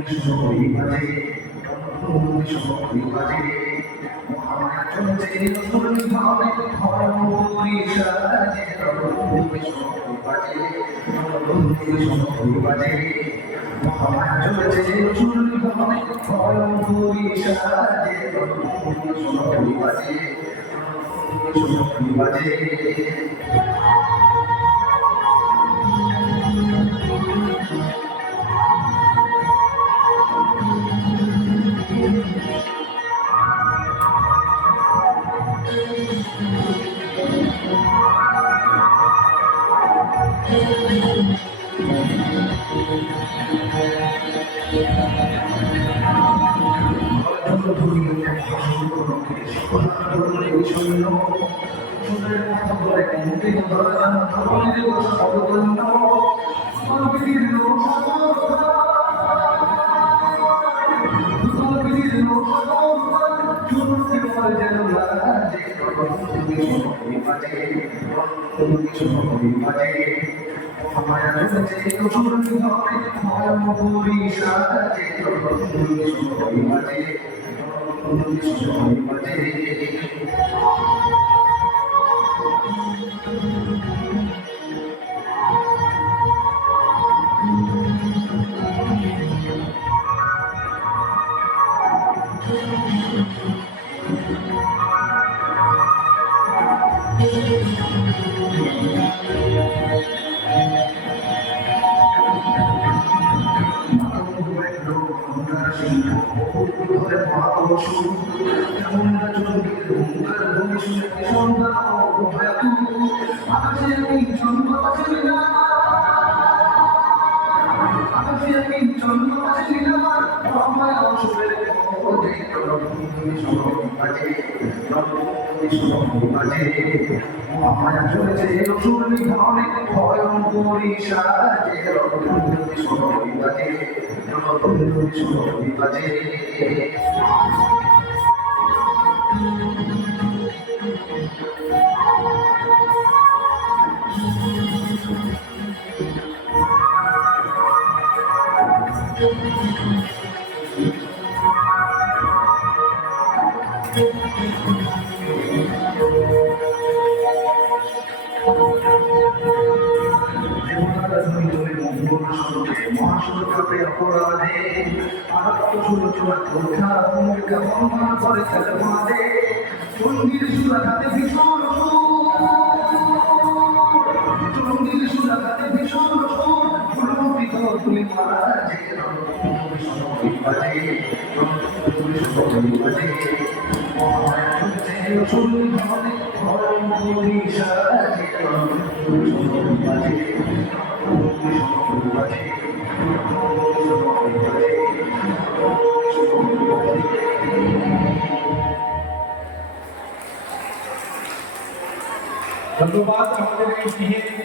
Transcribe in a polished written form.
সময় বাজে সময় বাজে মহামায়া চলছে নতুন ভাবে ধর্মপুরী সাজে সময় বাজে সময় বাজে মহামায়া চলছে নতুন ভাবে ধর্মপুরী সাজে সময় বাজে সময় বাজে মহামায়া চলেছে নতুন ভাবে ভয়ঙ্করী সাজে সময় বাজে সময় বাজে মহাসড়কে অপরাধে চন্ডির সুরাঘাতে ভীষণ চন্ডির সুরাঘাতে ভীষণ তুমি মাঝে বাজে বাজে ধন্যবাদ আমাদের এই